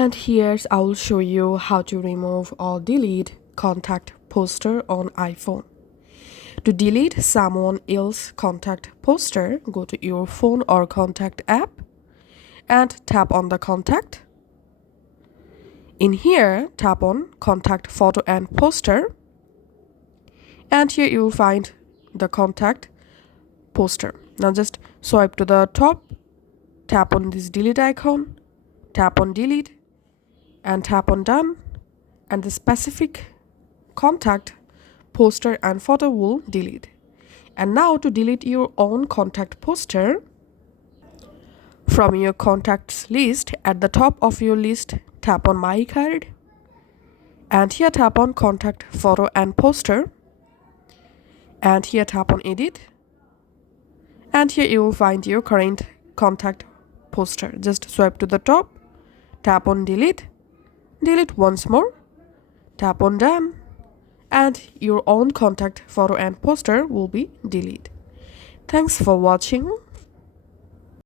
And here's I will show you how to remove or delete contact poster on iPhone. To delete someone else's contact poster, go to your phone or contact app and tap on the contact. In here, tap on contact photo and poster, and here you will find the contact poster. Now just swipe to the top, tap on this delete icon, tap on delete and tap on done, and the specific contact poster and photo will delete. And now to delete your own contact poster, from your contacts list, at the top of your list, tap on my card and here tap on contact photo and poster, and here tap on edit, and here you will find your current contact poster. Just swipe to the top, tap on delete, delete once more, tap on done, and your own contact photo and poster will be deleted. Thanks for watching.